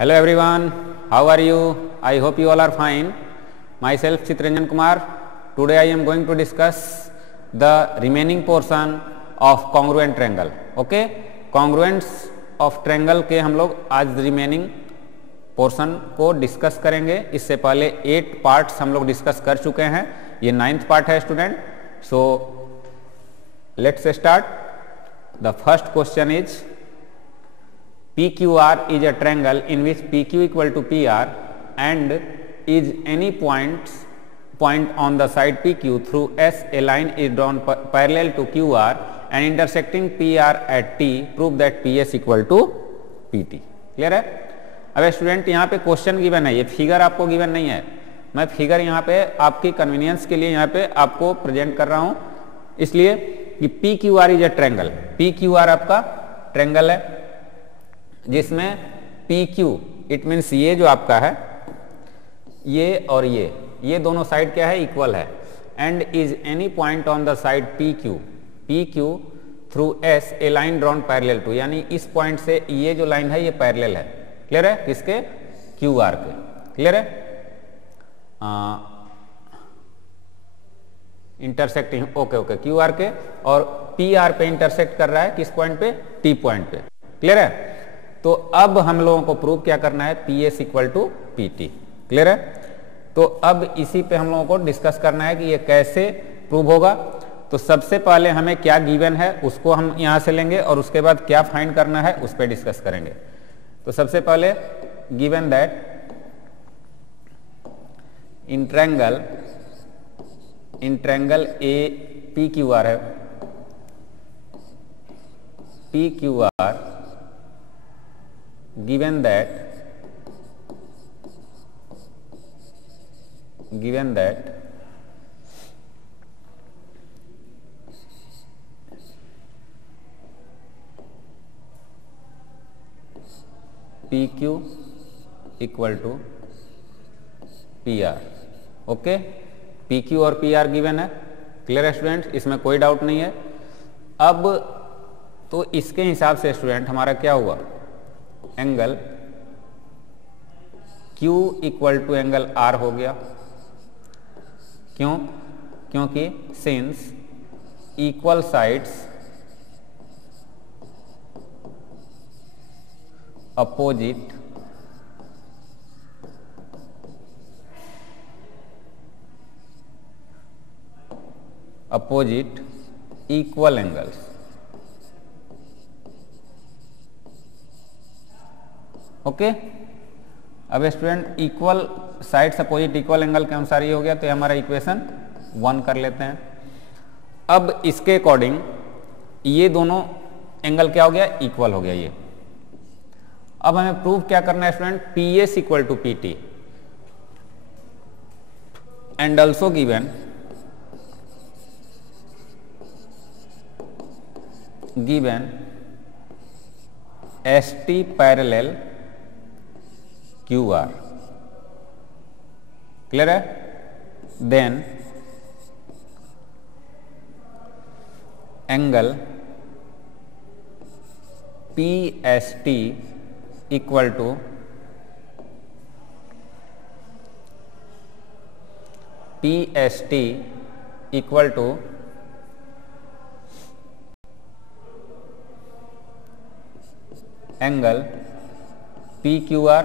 Hello everyone, how are you? I hope you all are fine. Myself Chitranjan Kumar. Today I am going to discuss the remaining portion of congruent triangle. Okay, congruents of triangle के हम लोग आज remaining portion को discuss करेंगे. इससे पहले 8 parts हम लोग डिस्कस कर चुके हैं. ये 9th पार्ट है student. So let's start. The first question is PQR is a triangle in which PQ equal to PR and is any point on the side PQ through S a line is drawn parallel to QR and intersecting PR at T. Prove that PS equal to PT. Clear है? अब student यहाँ पे question given है, ये figure आपको given नहीं है. मैं फिगर यहाँ पे आपकी कन्वीनियंस के लिए यहाँ पे आपको प्रेजेंट कर रहा हूँ, इसलिए कि PQR is a triangle. PQR आपका ट्रायंगल है जिसमें PQ इट मीन्स ये जो आपका है ये और ये दोनों साइड क्या है, इक्वल है. And is any point on the side PQ through S a line drawn parallel to, यानी इस पॉइंट से ये जो लाइन है ये पैरेलल है. क्लियर है? किसके? QR के. क्लियर है? इंटरसेक्टिंग ओके QR के, और PR पे इंटरसेक्ट कर रहा है किस पॉइंट पे? T पॉइंट पे. क्लियर है? तो अब हम लोगों को प्रूव क्या करना है? PS equal to PT. Clear है? तो अब इसी पे हम लोगों को डिस्कस करना है कि ये कैसे प्रूव होगा. तो सबसे पहले हमें क्या गिवन है उसको हम यहां से लेंगे और उसके बाद क्या फाइंड करना है उस पर डिस्कस करेंगे. तो सबसे पहले given that in triangle a PQR है, PQR given that PQ equal to PR. Okay, PQ और PR गिवन है. क्लियर है स्टूडेंट? इसमें कोई डाउट नहीं है. अब तो इसके हिसाब से स्टूडेंट हमारा क्या हुआ? Angle Q equal to angle R हो गया. क्यों? क्योंकि since equal sides opposite equal angles. Okay, अब student equal sides opposite equal angle के अनुसार ये हो गया, तो ये हमारा इक्वेशन 1 कर लेते हैं. अब इसके अकॉर्डिंग ये दोनों एंगल क्या हो गया? इक्वल हो गया ये. अब हमें प्रूव क्या करना है student? PS equal to PT and also given ST parallel QR. Clear है? Then angle PST equal to angle PQR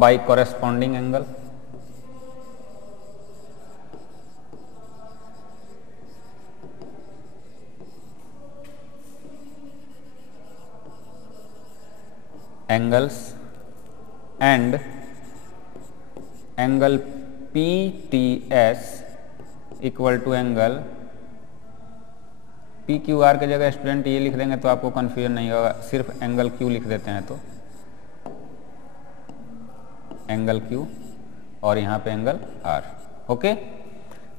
by corresponding angle. Angles and angle PTS equal to angle PQR के जगह student ये लिख देंगे तो आपको confusion नहीं होगा, सिर्फ एंगल Q लिख देते हैं तो एंगल Q और यहाँ पे एंगल R. ओके,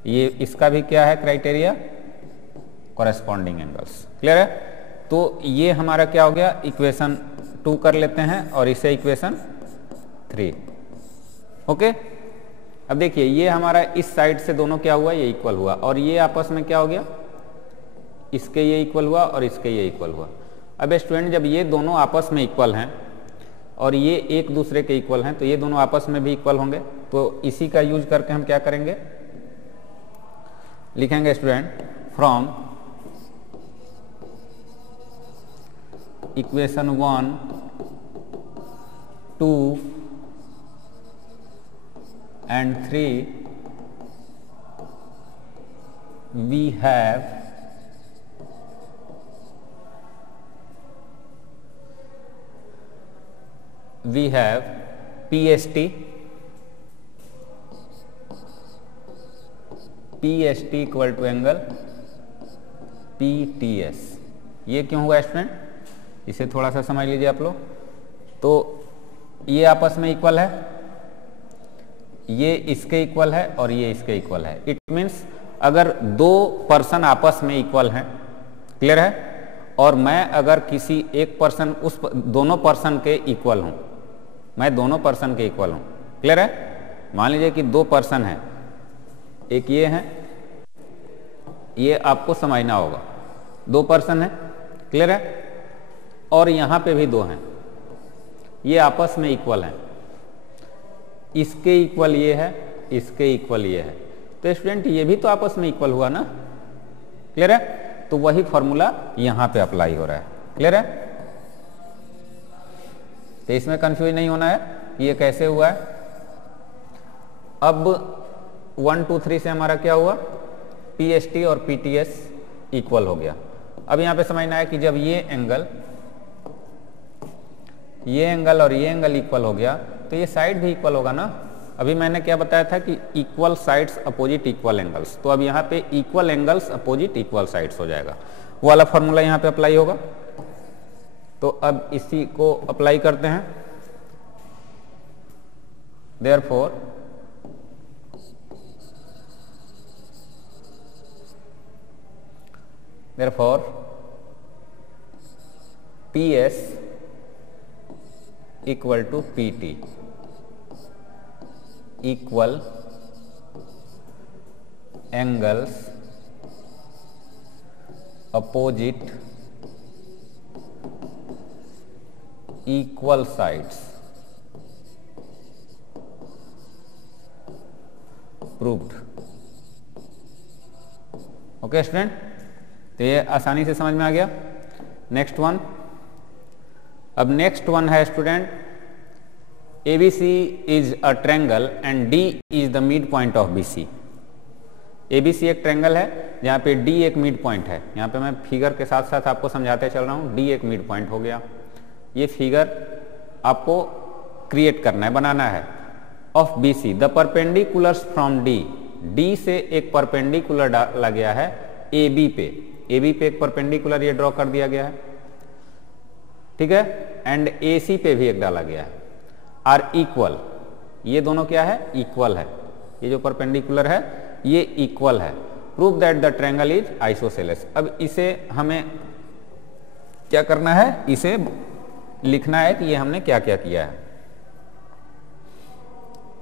ये इसका भी क्या है क्राइटेरिया? Corresponding angles. क्लियर है? तो ये हमारा क्या हो गया? इक्वेशन 2 कर लेते हैं और इसे इक्वेशन 3. ओके, अब देखिए ये हमारा इस साइड से दोनों क्या हुआ? ये इक्वल हुआ, और ये आपस में क्या हो गया? इसके ये इक्वल हुआ और इसके ये इक्वल हुआ. अब स्टूडेंट जब ये दोनों आपस में इक्वल हैं और ये एक दूसरे के इक्वल हैं तो ये दोनों आपस में भी इक्वल होंगे, तो इसी का यूज करके हम क्या करेंगे, लिखेंगे student from equation 1, 2 and 3 we have PST equal to angle PTS। ये क्यों हुआ स्टूडेंट, इसे थोड़ा सा समझ लीजिए आप लोग। तो ये आपस में इक्वल है, ये इसके इक्वल है और ये इसके इक्वल है। इट मीन्स अगर दो पर्सन आपस में इक्वल हैं, क्लियर है, और मैं अगर किसी एक पर्सन उस दोनों पर्सन के इक्वल हूं, मैं दोनों पर्सन के इक्वल हूं, क्लियर है। मान लीजिए कि दो पर्सन हैं, एक ये है, ये आपको समझना होगा, दो पर्सन है, क्लियर है, और यहां पे भी दो हैं, ये आपस में इक्वल हैं, इसके इक्वल ये है, इसके इक्वल ये है, तो स्टूडेंट ये भी तो आपस में इक्वल हुआ ना, क्लियर है। तो वही फॉर्मूला यहां पे अप्लाई हो रहा है, क्लियर है। तो इसमें कंफ्यूज नहीं होना है कि ये कैसे हुआ है। अब 1, 2, 3 से हमारा क्या हुआ, PST और PTS इक्वल हो गया। अब यहां पे समझना है कि जब ये एंगल और ये एंगल इक्वल हो गया तो ये साइड भी इक्वल होगा ना। अभी मैंने क्या बताया था कि equal sides opposite equal angles, तो अब यहाँ पे equal angles opposite equal sides हो जाएगा, वो वाला फॉर्मूला यहाँ पे अप्लाई होगा। तो अब इसी को अप्लाई करते हैं। Therefore PS equal to PT equal angles opposite equal sides proved. Okay student, तो ये आसानी से समझ में आ गया। नेक्स्ट वन, अब नेक्स्ट वन है student, ABC is a triangle and D is the mid point of BC। ABC एक ट्रायंगल है जहाँ पे D एक मिड पॉइंट है। यहाँ पे मैं फिगर के साथ साथ आपको समझाते चल रहा हूँ। D एक मिड पॉइंट हो गया। ये फिगर आपको क्रिएट करना है, बनाना है। Of BC the perpendiculars from D से एक परपेंडिकुलर डाला गया है AB पे एक परपेंडिकुलर ये ड्रॉ कर दिया गया है, ठीक है, एंड AC पे भी एक डाला गया है। आर इक्वल, ये दोनों क्या है, इक्वल है। ये जो परपेंडिकुलर है ये इक्वल है। Prove that the triangle is isosceles. अब इसे हमें क्या करना है, इसे लिखना है कि ये हमने क्या क्या किया है।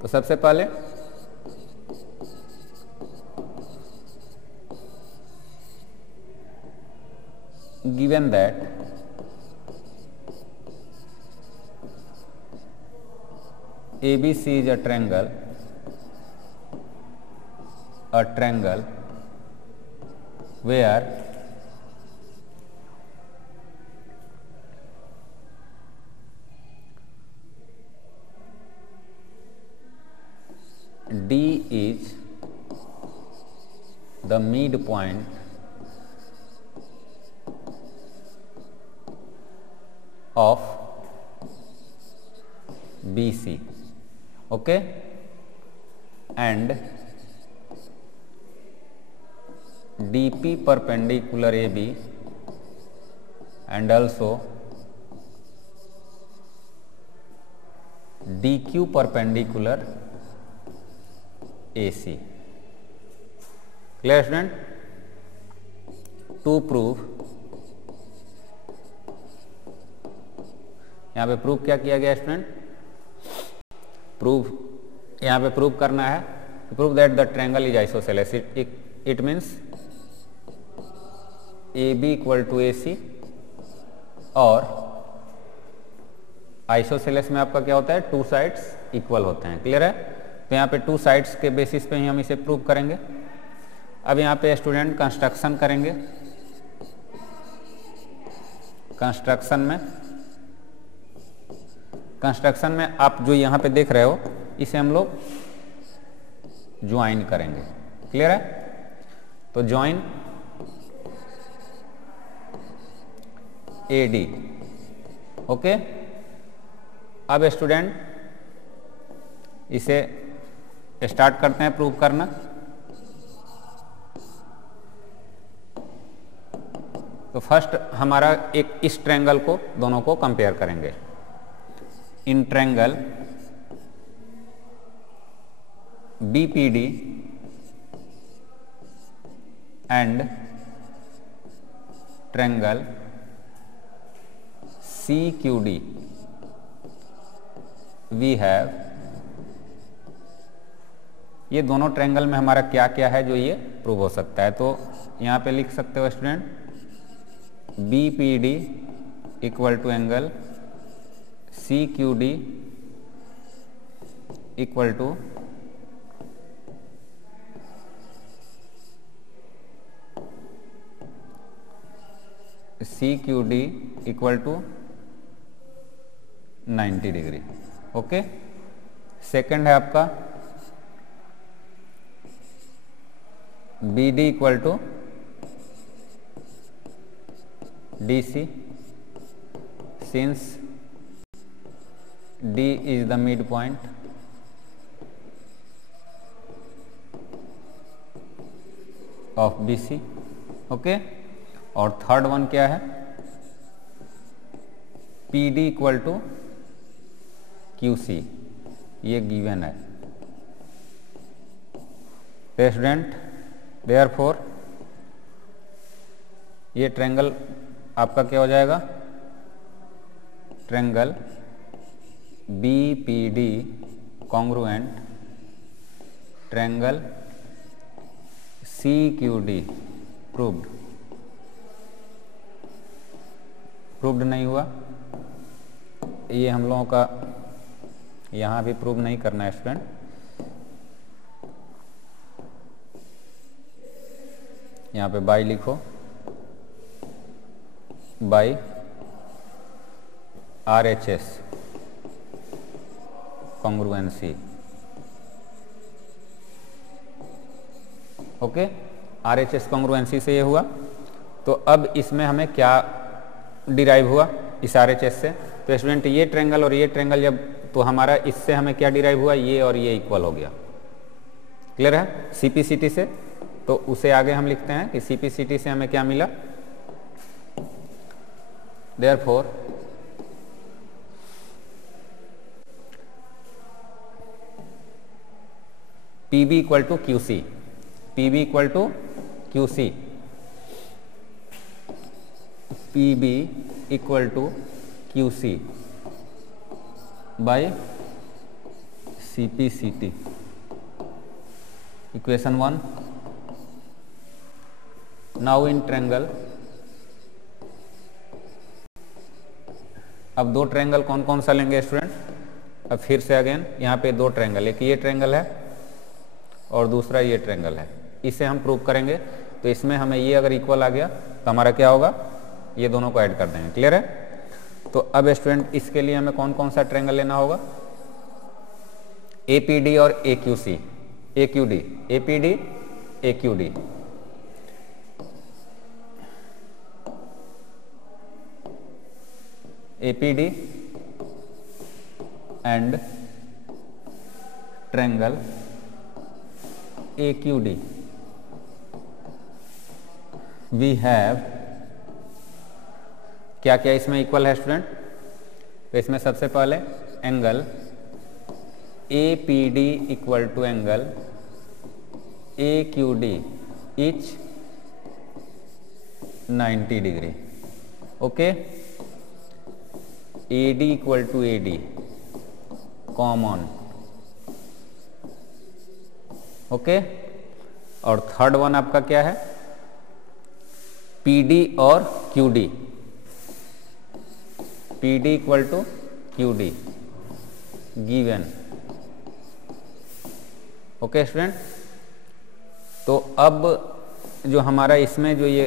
तो सबसे पहले given that ABC is a triangle where D is the midpoint of BC, okay, and DP perpendicular AB and also DQ perpendicular AC. Clear student? To prove, यहाँ पे प्रूव क्या किया गया स्टूडेंट, प्रूव यहाँ पे प्रूव करना है, prove that the triangle is isosceles. It means AB equal to AC और आइसोसेलेस में आपका क्या होता है, टू साइड्स इक्वल होते हैं। क्लियर है? तो यहाँ पे टू साइड्स के बेसिस पे ही हम इसे प्रूव करेंगे। अब यहाँ पे स्टूडेंट कंस्ट्रक्शन करेंगे। कंस्ट्रक्शन में आप जो यहाँ पे देख रहे हो इसे हम लोग ज्वाइन करेंगे। क्लियर है? तो ज्वाइन AD। ओके, अब स्टूडेंट इसे स्टार्ट करते हैं प्रूव करना। तो फर्स्ट हमारा एक इस ट्रायंगल को दोनों को कंपेयर करेंगे। In triangle BPD and triangle CQD we have, ये दोनों ट्रायंगल में हमारा क्या क्या है जो ये प्रूव हो सकता है। तो यहाँ पे लिख सकते हो student BPD equal to angle CQD equal to CQD equal to 90 degree. Okay, second है आपका BD equal to DC since D is the midpoint of BC। Okay, और थर्ड वन क्या है, PD इक्वल टू QC, ये given है। Student therefore ये triangle आपका क्या हो जाएगा, triangle BPD congruent triangle CQD proved. Proved नहीं हुआ, ये हम लोगों का यहाँ भी प्रूव नहीं करना है स्टूडेंट। यहाँ पे बाई लिखो, by RHS congruency. Okay, RHS congruency से ये हुआ। तो अब इसमें हमें क्या डिराइव हुआ इस RHS से, तो स्टूडेंट ये ट्रायंगल और ये ट्रायंगल जब, तो हमारा इससे हमें क्या डिराइव हुआ, ये और ये इक्वल हो गया। क्लियर है? CPCT से, तो उसे आगे हम लिखते हैं कि CPCT से हमें क्या मिला, therefore PB equal to QC, PB equal to QC, PB equal to QC by CPCT। Equation 1। Now in triangle, अब दो ट्रायंगल कौन कौन सा लेंगे स्टूडेंट, अब फिर से अगेन यहाँ पे दो ट्रायंगल, एक ये ट्रायंगल है और दूसरा ये ट्रायंगल है, इसे हम प्रूव करेंगे। तो इसमें हमें ये अगर इक्वल आ गया तो हमारा क्या होगा, ये दोनों को ऐड कर देंगे। क्लियर है? तो अब स्टूडेंट इसके लिए हमें कौन कौन सा ट्रायंगल लेना होगा, APD और AQD, APD AQD। APD and triangle AQD we have, क्या क्या इसमें इक्वल है स्टूडेंट, तो इसमें सबसे पहले angle APD equal to angle AQD each 90 degree. Okay, AD equal to AD common. Okay, और थर्ड वन आपका क्या है, PD और QD, P D equal to Q D given. Okay student, तो अब जो हमारा इसमें जो ये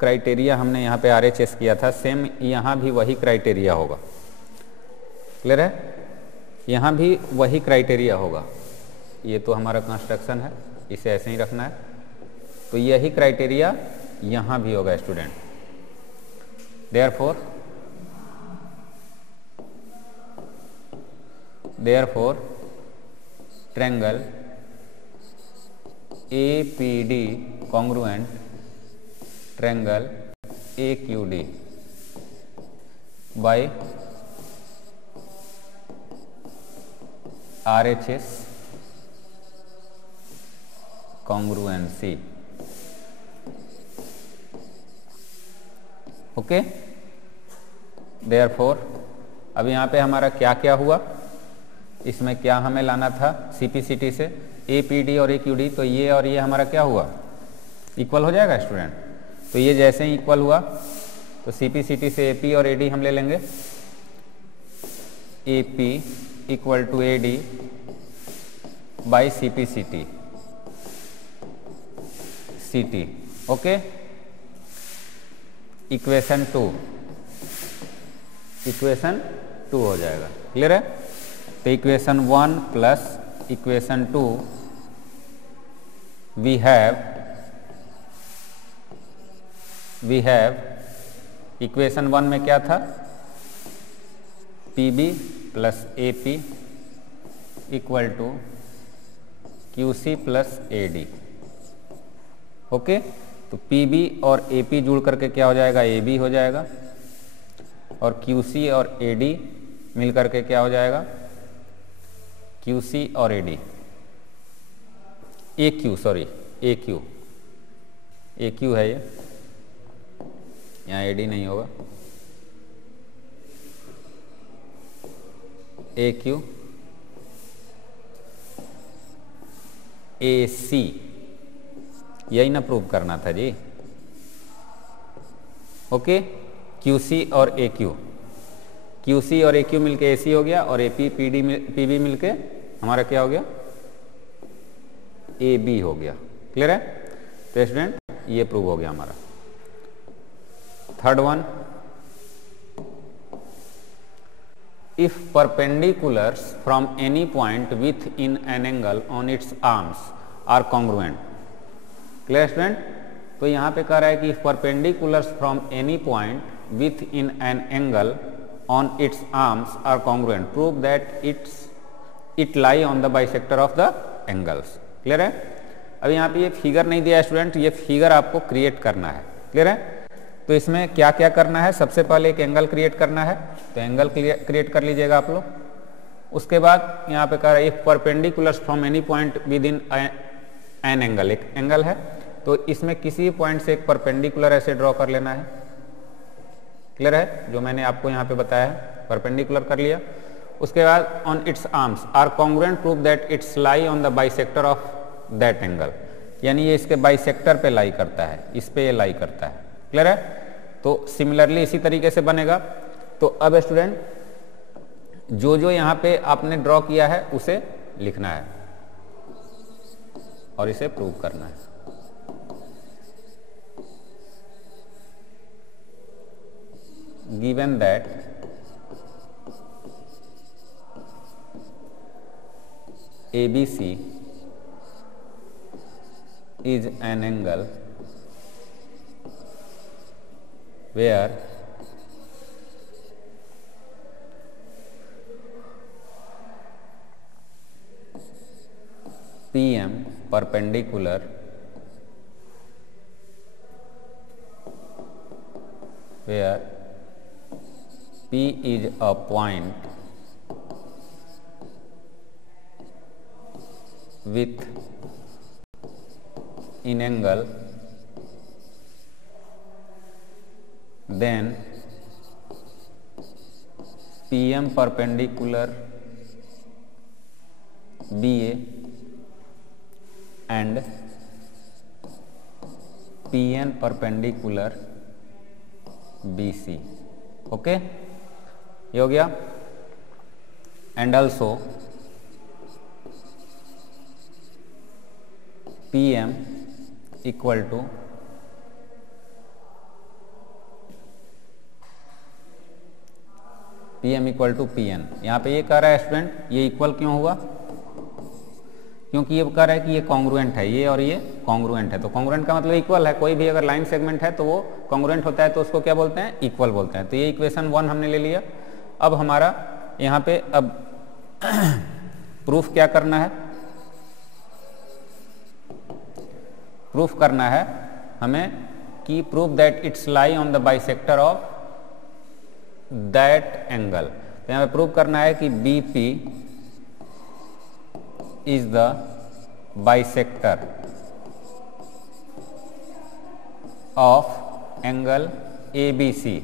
क्राइटेरिया हमने यहाँ पे RHS किया था, सेम यहाँ भी वही क्राइटेरिया होगा। क्लियर है? यहाँ भी वही क्राइटेरिया होगा। ये तो हमारा कंस्ट्रक्शन है, इसे ऐसे ही रखना है, तो यही क्राइटेरिया यहाँ भी होगा student. Therefore triangle APD congruent triangle AQD by RHS congruency। Okay, therefore अब यहाँ पे हमारा क्या क्या हुआ, इसमें क्या हमें लाना था CPCT से, APD और AQD, तो ये और ये हमारा क्या हुआ, इक्वल हो जाएगा स्टूडेंट। तो ये जैसे ही इक्वल हुआ तो CPCT से AP और AD हम ले लेंगे, AP equal to AD by CPCT CT। Okay, equation 2 हो जाएगा। क्लियर है? तो equation 1 plus equation 2 we have equation 1 में क्या था, PB plus AP equal to QC plus AD। Okay, तो PB और AP जुड़ करके क्या हो जाएगा, AB हो जाएगा, और QC और AD मिल करके क्या हो जाएगा, QC और AD, AQ है ये, यहाँ AD नहीं होगा, AQ AC, यही ना प्रूव करना था जी। ओके, QC और AQ मिलके AC हो गया, और AP PB मिलके हमारा क्या हो गया, AB हो गया। क्लियर है? तो स्टूडेंट ये प्रूव हो गया हमारा। Third one, if perpendiculars from any point within an angle on its arms are congruent। Clear student? तो यहाँ पे कह रहा है कि if perpendiculars from any point within an angle on its arms are congruent, prove that it lie on the bisector of the angles। Clear है? अब यहाँ पे ये फिगर नहीं दिया है स्टूडेंट, ये फिगर आपको क्रिएट करना है। क्लियर है? तो इसमें क्या क्या करना है, सबसे पहले एक एंगल क्रिएट करना है, तो एंगल क्रिएट कर लीजिएगा आप लोग। उसके बाद यहाँ पे कह रहा है if perpendiculars from any point with in an angle, एक एंगल है, तो इसमें किसी पॉइंट से एक परपेंडिकुलर ऐसे ड्रॉ कर लेना है। क्लियर है? जो मैंने आपको यहाँ पे बताया है, परपेंडिकुलर कर लिया। उसके बाद on its arms are congruent, prove that its lie on the bisector of that angle, यानी ये इसके बाइसेक्टर पे लाई करता है, इस पे ये लाई करता है। क्लियर है? तो सिमिलरली इसी तरीके से बनेगा। तो अब स्टूडेंट जो जो यहाँ पे आपने ड्रॉ किया है उसे लिखना है और इसे प्रूव करना है। Given that ABC is an angle where PM perpendicular where P is a point with in angle, then PM perpendicular BA and PN perpendicular BC। Okay, ये हो गया। And also PM equal to PN। यहाँ पे ये कह रहा है student, ये इक्वल क्यों हुआ? क्योंकि ये कह रहा है कि ये कॉन्ग्रुएंट है, ये और ये कॉन्ग्रुएंट है। तो कॉन्ग्रुएंट का मतलब इक्वल है। कोई भी अगर लाइन सेगमेंट है तो वो कॉन्ग्रुएंट होता है, तो उसको क्या बोलते हैं? इक्वल बोलते हैं। तो ये इक्वेशन 1 हमने ले लिया। अब हमारा यहाँ पे अब प्रूफ क्या करना है? प्रूफ करना है हमें कि proof that its lie on the bisector of that angle. तो यहाँ पे प्रूफ करना है कि BP is the bisector of angle ABC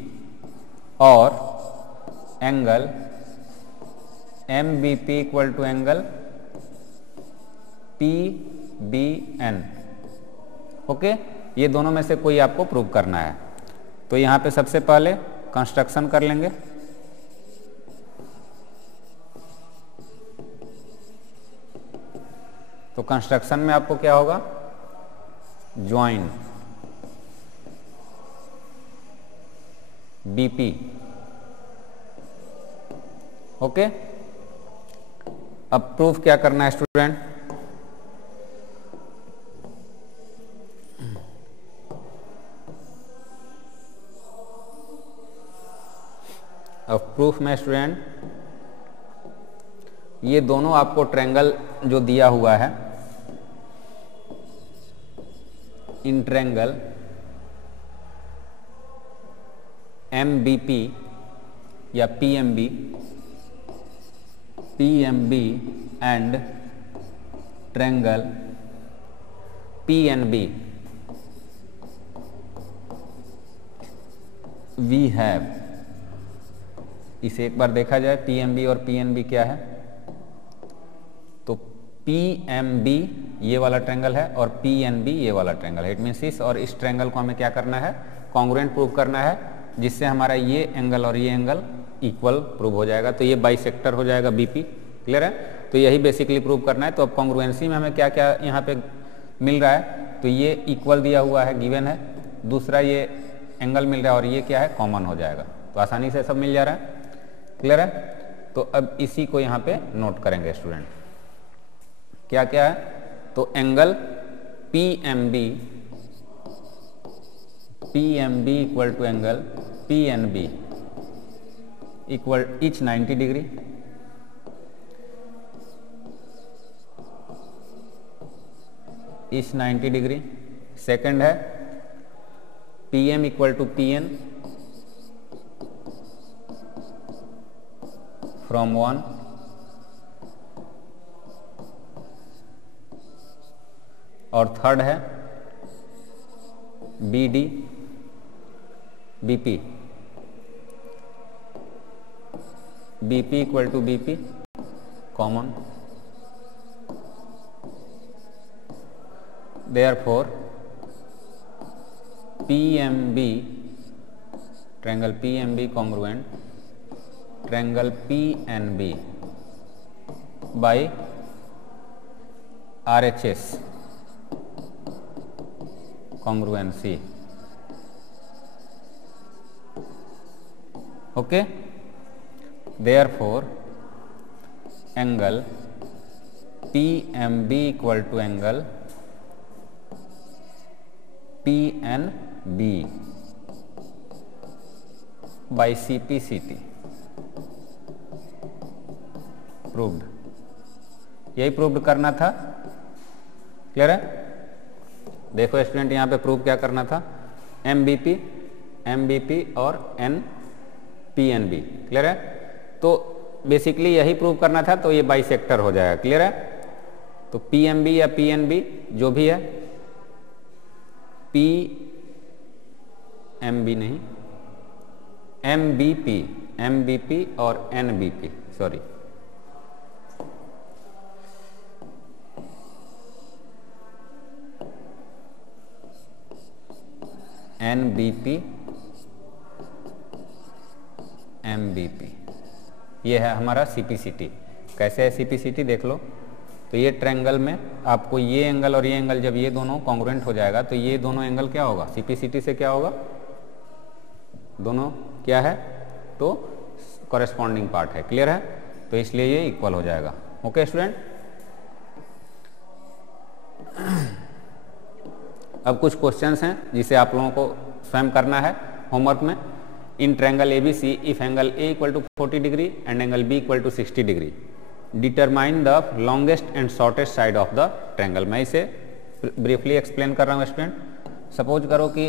और angle MBP equal to angle PBN। Okay, ये दोनों में से कोई आपको प्रूव करना है। तो यहाँ पे सबसे पहले कंस्ट्रक्शन कर लेंगे। तो कंस्ट्रक्शन में आपको क्या होगा? Join BP। ओके, अब प्रूफ क्या करना है स्टूडेंट? अब प्रूफ में स्टूडेंट ये दोनों आपको ट्रायंगल जो दिया हुआ है, इन ट्रायंगल MBP या PMB and triangle PNB we have. इसे एक बार देखा जाए, PMB और PNB क्या है? तो PMB ये वाला ट्रायंगल है और PNB ये वाला ट्रायंगल है। इट मीन्स इस और इस ट्रायंगल को हमें क्या करना है? कॉन्ग्रुएंट प्रूव करना है, जिससे हमारा ये एंगल और ये एंगल इक्वल प्रूव हो जाएगा। तो ये बाइसेक्टर हो जाएगा BP। क्लियर है? तो यही बेसिकली प्रूव करना है। तो अब कॉन्ग्रुएंसी में हमें क्या क्या यहाँ पे मिल रहा है? तो ये इक्वल दिया हुआ है, गिवन है। दूसरा ये एंगल मिल रहा है और ये क्या है? कॉमन हो जाएगा। तो आसानी से सब मिल जा रहा है। क्लियर है? तो अब इसी को यहाँ पे नोट करेंगे स्टूडेंट, क्या क्या है? तो angle PMB equal to angle PNB equal each 90 degree. Each 90 degree. Second है PM equal to PN from 1। और थर्ड है BP equal to BP common. Therefore PMB triangle PMB congruent triangle PNB by RHS congruency। okay, therefore angle PMB equal to angle PNB by CPCT proved. यही proved करना था। Clear है? देखो student, यहाँ पे prove क्या करना था? MBP और PNB। क्लियर है? तो बेसिकली यही प्रूव करना था, तो ये बाइसेक्टर हो जाएगा। क्लियर है? तो PMB या PNB जो भी है, PMB नहीं, MBP और NBP, सॉरी, NBP MBP। ये है हमारा CPCT। कैसे है CPCT देख लो। तो ये ट्रायंगल में आपको ये एंगल और ये एंगल जब ये दोनों कॉन्ग्रुएंट हो जाएगा तो ये दोनों एंगल क्या होगा, CPCT से क्या होगा, दोनों क्या है तो कॉरेस्पॉन्डिंग पार्ट है। क्लियर है, तो इसलिए ये इक्वल हो जाएगा। ओके स्टूडेंट, अब कुछ क्वेश्चंस हैं जिसे आप लोगों को स्वयं करना है होमवर्क में। In triangle ABC if angle A equal to 40 degree and angle B equal to 60 degree determine the longest and shortest side of the triangle. मैं इसे ब्रीफली एक्सप्लेन कर रहा हूँ स्टूडेंट। सपोज करो कि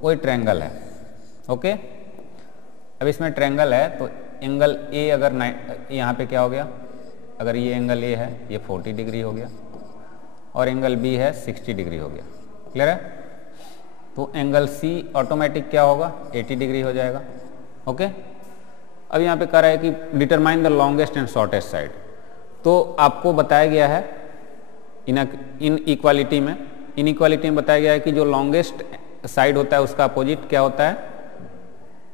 कोई ट्रायंगल है, ओके। अब इसमें ट्रायंगल है तो एंगल A अगर यहाँ पे क्या हो गया, अगर ये एंगल A है ये 40 डिग्री हो गया और एंगल B है 60 डिग्री हो गया। क्लियर है, तो एंगल C ऑटोमेटिक क्या होगा 80 डिग्री हो जाएगा। ओके, अब यहाँ पे कह रहा है कि determine the longest and shortest side. तो आपको बताया गया है इन इक्वालिटी में बताया गया है कि जो लॉन्गेस्ट साइड होता है उसका अपोजिट क्या होता है,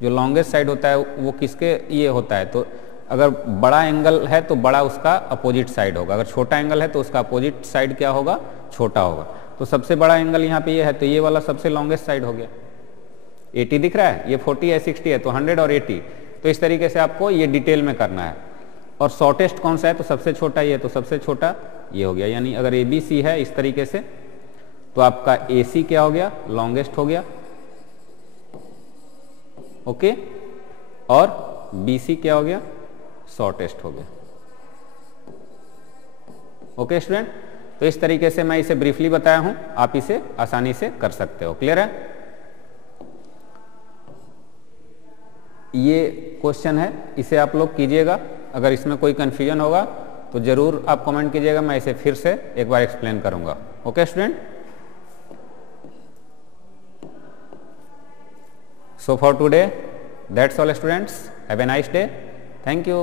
जो लॉन्गेस्ट साइड होता है वो किसके ये होता है। तो अगर बड़ा एंगल है तो बड़ा उसका अपोजिट साइड होगा, अगर छोटा एंगल है तो उसका अपोजिट साइड क्या होगा, छोटा होगा। तो सबसे बड़ा एंगल यहाँ पे ये है तो ये वाला सबसे लॉन्गेस्ट साइड हो गया। 80 दिख रहा है, ये 40 है 60 है तो 100 और 80। तो इस तरीके से आपको ये डिटेल में करना है। और शॉर्टेस्ट कौन सा है तो सबसे छोटा ये, तो सबसे छोटा ये हो गया। यानी अगर ABC है इस तरीके से तो आपका AC क्या हो गया, लॉन्गेस्ट हो गया, ओके, और BC क्या हो गया, शॉर्टेस्ट हो गया। ओके स्टूडेंट, तो इस तरीके से मैं इसे ब्रीफली बताया हूं, आप इसे आसानी से कर सकते हो। क्लियर है, ये क्वेश्चन है, इसे आप लोग कीजिएगा। अगर इसमें कोई कंफ्यूजन होगा तो जरूर आप कमेंट कीजिएगा, मैं इसे फिर से एक बार एक्सप्लेन करूंगा। Okay student, so for today that's all students, have a nice day, thank you।